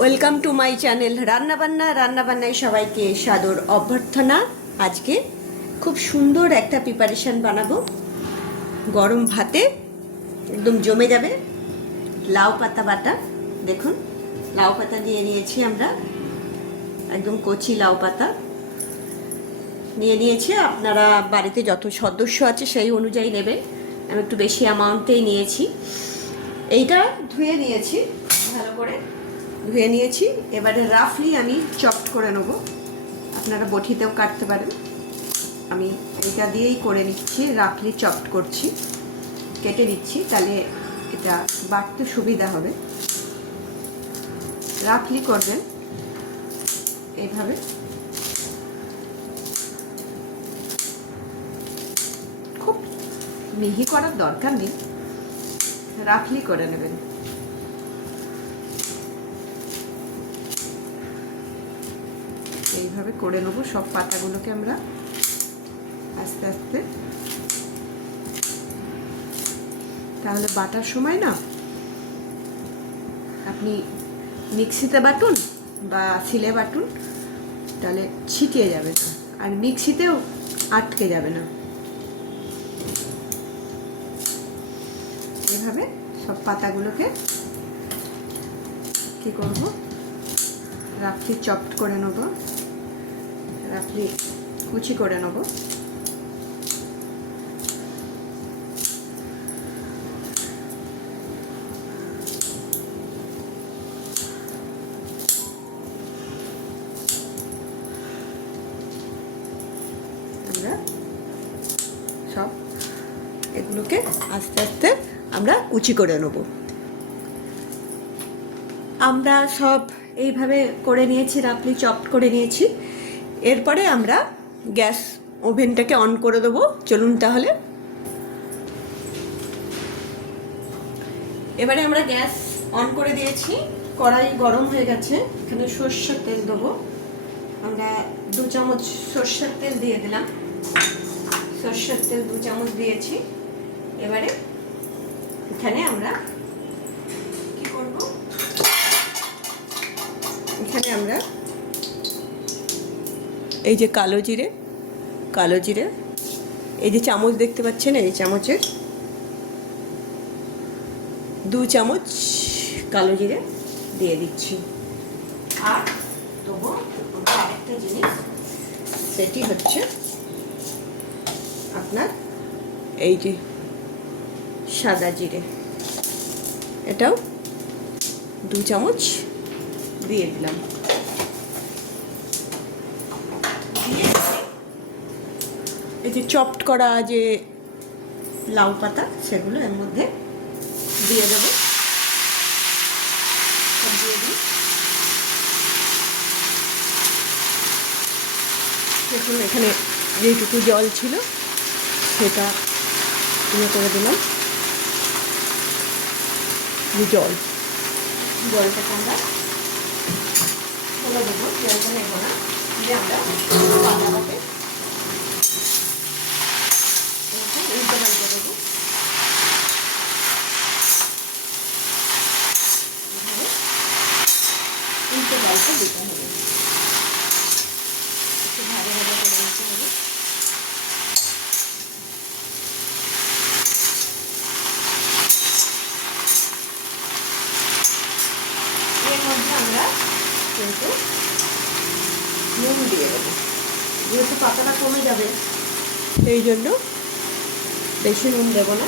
Welcome to my channel রান্নাবান্নায় সবাইকে সাদর অভ্যর্থনা। আজকে খুব সুন্দর একটা প্রিপারেশন বানাবো, গরম ভাতে একদম জমে যাবে। লাউ পাতা বাটা, দেখুন লাউ পাতা নিয়ে নিয়েছি আমরা, একদম কচি লাউ পাতা নিয়ে নিয়েছি। আপনারা বাড়িতে যত সদস্য আছে সেই অনুযায়ী নেবেন, আমি একটু বেশি অ্যামাউন্টেই নিয়েছি। এইটা ধুয়ে নিয়েছি, ভালো করে ধুয়ে নিয়েছি। এবারে রাফলি আমি চপড করে নেব, আপনারা বটিতেও কাটতে পারেন, আমি এটা দিয়েই করে নিচ্ছি। রাফলি চপড করছি, কেটে নিচ্ছি, তাহলে এটা বাটতে সুবিধা হবে। রাফলি করবেন এইভাবে, খুব মিহি করার দরকার নেই, রাফলি করে নেবেন। এইভাবে করে নেবো সব পাতাগুলোকে আমরা আস্তে আস্তে, তাহলে বাটার সময় না আপনি মিক্সিতে বাটুন বা শিলে বাটুন, তাহলে ছিটিয়ে যাবে না, আর মিক্সিতেও আটকে যাবে না। এভাবে সব পাতাগুলোকে কি করব, রাফলি চপড করে নেব, রাফলি কুচি করে নেব। আমরা সব এগুলোকে আস্তে আস্তে আমরা কুচি করে নেব। আমরা সব এইভাবে করে নিয়েছি, রাফলি চপড করে নিয়েছি। এরপরে আমরা গ্যাস ওভেনটাকে অন করে দেবো। চলুন তাহলে, এবারে আমরা গ্যাস অন করে দিয়েছি, কড়াই গরম হয়ে গেছে। এখানে সরষের তেল দেবো, আমরা 2 চামচ সরষের তেল দিয়ে দিলাম। সরষের তেল 2 চামচ দিয়েছি। এবারে এখানে আমরা কি করব, এখানে আমরা এই যে কালো জিরে, এই যে চামচ দেখতে পাচ্ছেন, এই চামচের 2 চামচ কালো জিরে দিয়ে দিচ্ছি। আর দেবো আরেকটা জিনিস, সেটি হচ্ছে আপনার এই যে সাদা জিরে, এটাও 2 চামচ দিয়ে দিলাম। এই যে চপড করা যে লাউ পাতা, সেগুলো এর মধ্যে দিয়ে দেবো, দিয়ে দিই। দেখুন এখানে যেটুকু জল ছিল সেটা ইয়ে করে দিলাম, জলটাকে আমরা ফেলে দেবো, জলটা নেব না, দিয়ে আমরা পাতাটাকে উল্টে পাল্টে দেবো। উল্টে পাল্টে দিতে হবে, একটু ভালো ভালো করে দিতে হবে। এর মধ্যে আমরা কিন্তু নুন দিয়ে দেবো, যেহেতু পাতাটা কমে যাবে সেই জন্য বেশি নুন দেবো না,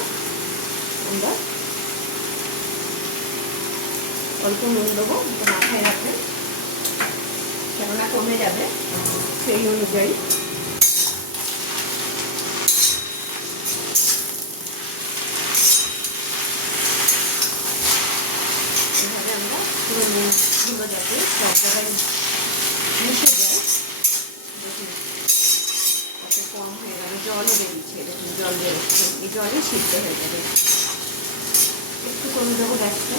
আমরা অল্প নুন দেবো, মাথায় রাখবেন, কেননা কমে যাবে সেই অনুযায়ী। এভাবে আমরা পুরো নুনগুলো যাতে সব জায়গায় মিশে যায়। দেখুন কত কম হয়ে গেল, জলও বেরিয়েছে, দেখুন জল বেরোচ্ছে, এই জলে সিদ্ধ হয়ে যাবে। একটু কমে যাবো গ্যাসটা,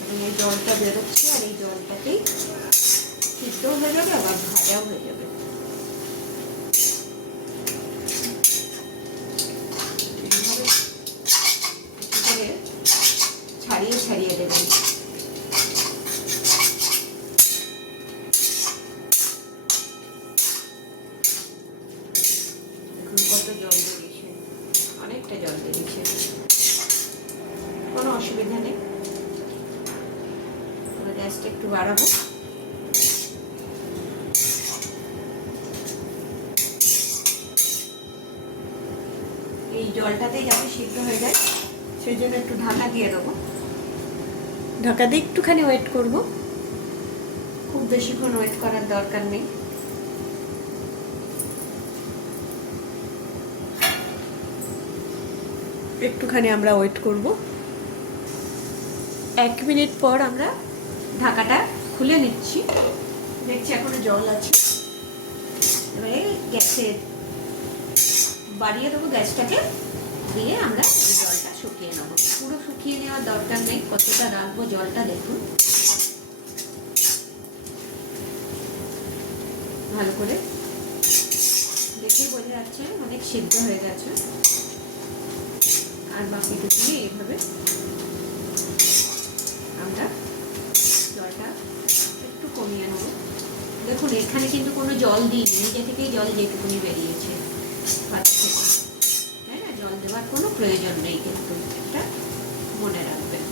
এবং এই জলটা বেরোচ্ছে, আর এই জলটাতেই সিদ্ধ হয়ে যাবে, আবার ভাজাও হয়ে যাবে। এইভাবে ছাড়িয়ে ছাড়িয়ে দেবেন। জল বেরিয়েছে, অনেকটা জল বেরিয়েছে, কোনো অসুবিধা নেই। গ্যাসটা একটু বাড়াবো। এই জলটাতেই যাতে সিদ্ধ হয়ে যায় সেই জন্য একটু ঢাকা দিয়ে দেবো। ঢাকা দিয়ে একটুখানি ওয়েট করব, খুব বেশিক্ষণ ওয়েট করার দরকার নেই। একটুখানি আমরা ওয়েট করব। 1 মিনিট পর আমরা ঢাকাটা খুলে নিচ্ছি। দেখছি এখনো জল আছে। এবারে গ্যাসের বাড়িয়ে দেবো গ্যাসটাকে, দিয়ে আমরা এই জলটা শুকিয়ে নেব। পুরো শুকিয়ে নেওয়ার দরকার নেই, কতটা রাখবো জলটা দেখুন ভালো করে, দেখে বোঝা যাচ্ছে অনেক সিদ্ধ হয়ে গেছে। আর বাকিটুকু এইভাবে আমরা জলটা একটু কমিয়ে নেব। দেখুন এখানে কিন্তু কোনো জল দিইনি, নিজে থেকেই জল যেটুকুনি বেরিয়েছে ভাত থেকে, তাই না? জল দেওয়ার কোনো প্রয়োজন নেই, কিন্তু এটা মনে রাখবেন।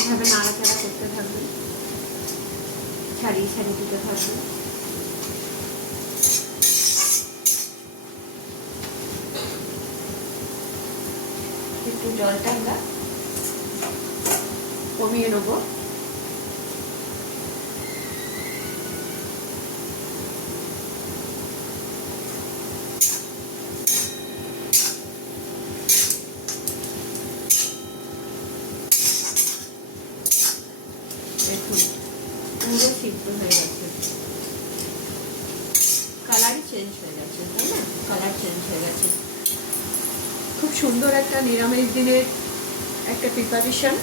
এভাবে নাড়াচাড়া করতে থাকবেন, ছাড়িয়ে ছাড়িয়ে দিতে থাকবেন। একটু জলটা আমরা কমিয়ে নেব। দেখুন পুরো সিদ্ধ হয়ে গেছে, কালারই চেঞ্জ হয়ে গেছে, তাই না? কালার চেঞ্জ হয়ে গেছে। খুব সুন্দর একটা নিরামিষ দিনের একটা প্রিপারেশন,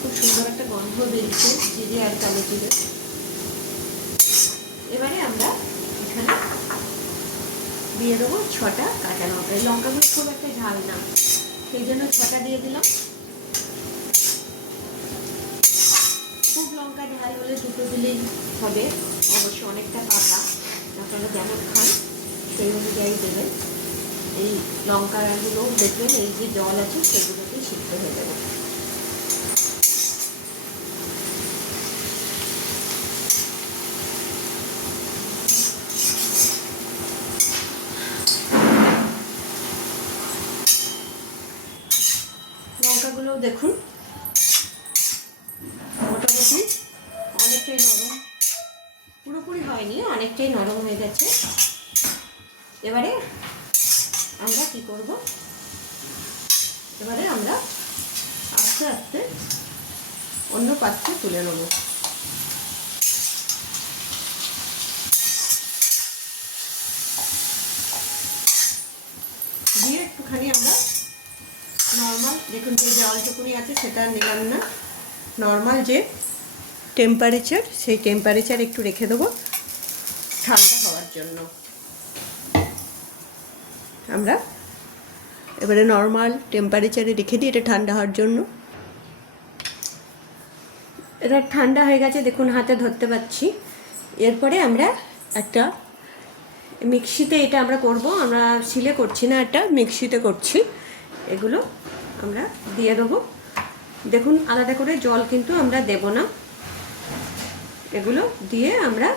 খুব সুন্দর একটা গন্ধ বেরিয়েছে জিরে আর কালো জিরে। এবারে আমরা এখানে দিয়ে দেবো 6টা কাঁচা লঙ্কা। এই লঙ্কাগুলো খুব একটা ঝাল না, সেই জন্য 6টা দিয়ে দিলাম। খুব লঙ্কা ঝাল হলে 2টো দিলেই হবে, অবশ্য অনেকটা পাতা, আপনারা যেমন খান সেই অনুযায়ী দেবেন। এই লঙ্কাগুলো দেখবেন এই যে জল আছে সেগুলোতেই সিদ্ধ হয়ে যাবে। লঙ্কাগুলো দেখুন মোটামুটি অনেকটাই নরম, পুরোপুরি হয়নি, অনেকটাই নরম হয়ে গেছে। এবারে আমরা কি করব, এবারে আমরা আস্তে আস্তে অন্য পাত্রে তুলে নেব। দিয়ে একটুখানি আমরা নর্মাল, দেখুন যে জলটুকুনি আছে সেটা নিলাম না, নর্মাল যে টেম্পারেচার সেই টেম্পারেচার একটু রেখে দেবো ঠান্ডা হওয়ার জন্য। আমরা এবারে নর্মাল টেম্পারেচারে রেখে দিই এটা ঠান্ডা হওয়ার জন্য। এটা ঠান্ডা হয়ে গেছে, দেখুন হাতে ধরতে পারছি। এরপরে আমরা একটা মিক্সিতে, এটা আমরা করব, আমরা শিলে করছি না, এটা মিক্সিতে করছি। এগুলো আমরা দিয়ে দেবো। দেখুন আলাদা করে জল কিন্তু আমরা দেব না, এগুলো দিয়ে আমরা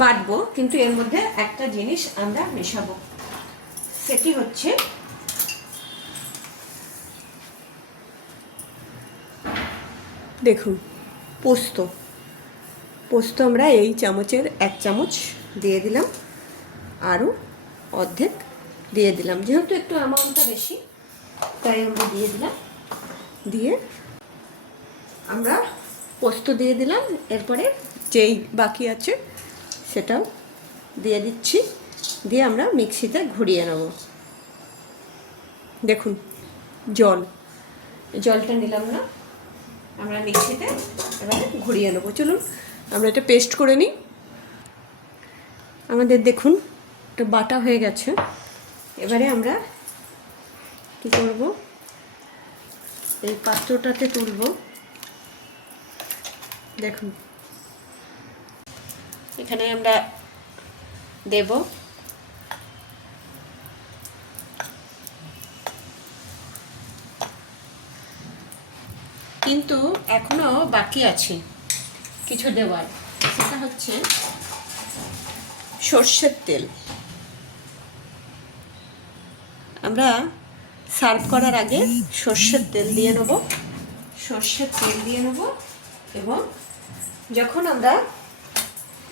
বাটবো, কিন্তু এর মধ্যে একটা জিনিস আমরা মেশাবো, সেটি হচ্ছে দেখুন পোস্ত। পোস্ত আমরা এই চামচের 1 চামচ দিয়ে দিলাম, আরও অর্ধেক দিয়ে দিলাম, যেহেতু একটু অ্যামাউন্টটা বেশি তাই আমরা দিয়ে দিলাম। দিয়ে আমরা পোস্ত দিয়ে দিলাম, এরপরে যেই বাকি আছে সেটাও দিয়ে দিচ্ছি, দিয়ে আমরা মিক্সিতে ঘুরিয়ে নেব। দেখুন জলটা নিলাম না, আমরা মিক্সিতে এবারে ঘুরিয়ে নেবো। চলুন আমরা এটা পেস্ট করে নিই। আমাদের দেখুন এটা বাটা হয়ে গেছে। এবারে আমরা কী করব, এই পাত্রটাতে তুলবো। দেখুন এখানে আমরা দেব কিন্তু এখনো বাকি আছে কিছু দেওয়ার। সেটা হচ্ছে সর্ষের তেল। আমরা সার্ভ করার আগে সর্ষের তেল দিয়ে নেব, সর্ষের তেল দিয়ে নেব। এবং যখন আমরা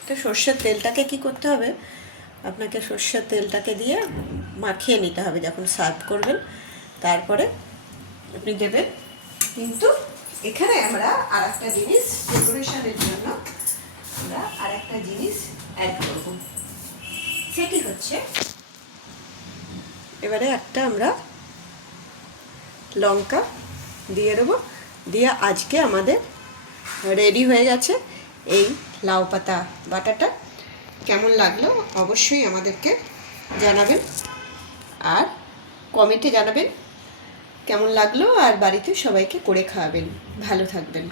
তো সর্ষের তেলটাকে কি করতে হবে, আপনাকে সর্ষের তেলটাকে দিয়ে মাখিয়ে নিতে হবে যখন সার্ভ করবেন, তারপরে আপনি দেবেন। কিন্তু এখানে আমরা আর একটা জিনিস ডেকোরেশনের জন্য আমরা আর একটা জিনিস অ্যাড করব। সেটি হচ্ছে এবারে একটা আমরা লঙ্কা দিয়ে দেবো। দিয়ে আজকে আমাদের রেডি হয়ে গেছে এই লাউ পাতা বাটাটা। কেমন লাগলো অবশ্যই আমাদেরকে জানাবেন, আর কমেন্টে জানাবেন কেমন লাগলো, আর বাড়িতে সবাইকে করে খাওয়াবেন। ভালো থাকবেন।